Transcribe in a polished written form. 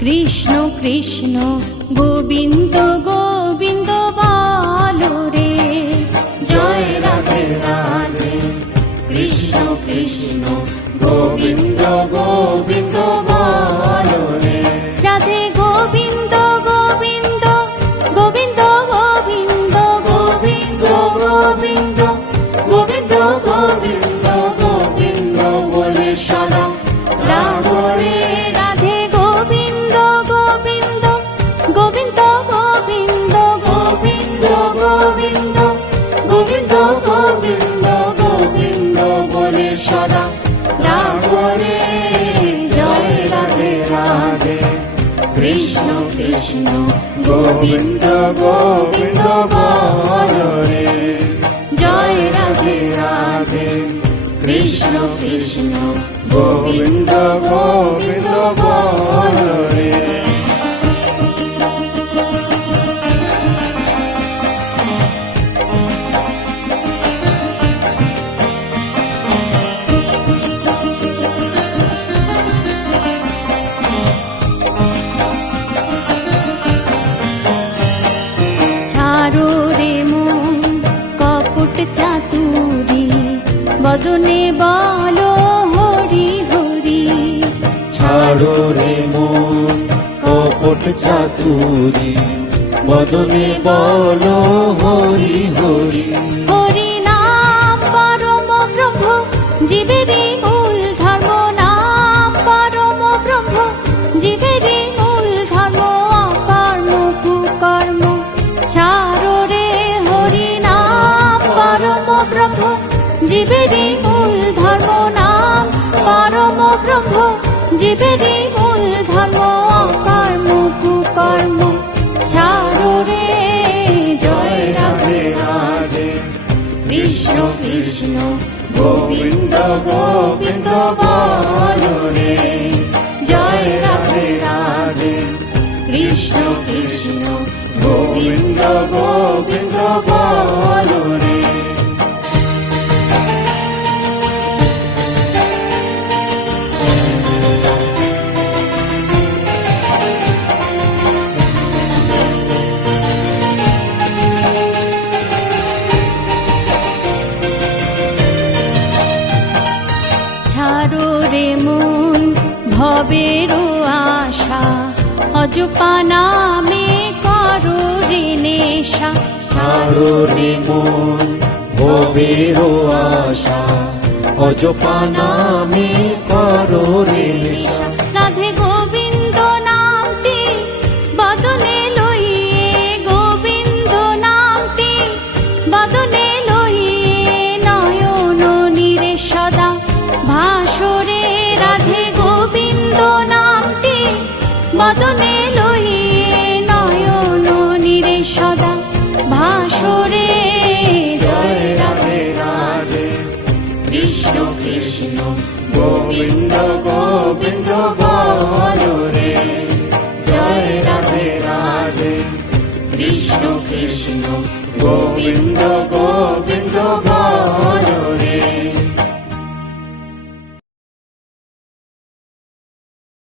কৃষ্ণ কৃষ্ণ গোবিন্দ গোবিন্দ বলো রে, জয় রাধে রাধে। কৃষ্ণ কৃষ্ণ গোবিন্দ গোবিন্দ বলো রে, রাধে গোবিন্দ গোবিন্দ গোবিন্দ গোবিন্দ গোবিন্দ গোবিন্দ গোবিন্দ গোবিন্দ গোবিন্দ বলে সদা রাধো রে, রাধে গোবিন্দ গোবিন্দ গোবিন্দ গোবিন্দ গোবিন্দ গোবিন্দ গোবিন্দ গোবিন্দ গোবিন্দ বলে সদা রাধো রে, জয় রাধে রাধে। কৃষ্ণ কৃষ্ণ গোবিন্দ গোবিন্দ বলো রে, জয় রাধে রাধে। কৃষ্ণ কৃষ্ণ গোবিন্দ গোবিন্দ বলো রে। ছাড়ো রে মন কপট চাতুরি, বদনে বলো হরি হরি। ছাড়ো রে মন কপট চাতুরি, বদনে বলো হরি হরি। হরি নাম পরম ব্রহ্ম, জীবেরই মূল ধর্ম। নাম পরম ব্রহ্ম, জীবেরই মূল ধর্ম। অকর্ম কুকর্ম ছাড়ো রে, হরি নাম পরম ব্রহ্ম, জীবেরই মূল ধর্ম। নাম পরম ব্রহ্ম, জীবেরই মূল ধর্ম। অকর্ম কুকর্ম ছাড়ো রে, জয় রাধে রাধে। কৃষ্ণ কৃষ্ণ গোবিন্দ গোবিন্দ বলো রে, জয় রাধে রাধে। কৃষ্ণ কৃষ্ণ গোবিন্দ গোবিন্দ বলো রে। ছাড়ো রে মন ভবেরও আশা, অযপা নামে করো রে নেশা। ছাড়ো রে মন ভবেরও আশা, অযপা নামে করো রে নেশা। রাধে গোবিন্দ নামটি বদনে লইয়ে, গোবিন্দ নামটি বদনে লইয়ে, নয়ন নীরে সদা ভাসরে। রাধে গোবিন্দ নামটি বদনে লইয়ে, নয়ন নীরে সদা ভাসরে, জয় রাধে রাধে। কৃষ্ণ কৃষ্ণ গোবিন্দ গোবিন্দ বলো রে, জয় রাধে রাধে। কৃষ্ণ কৃষ্ণ গোবিন্দ গোবিন্দ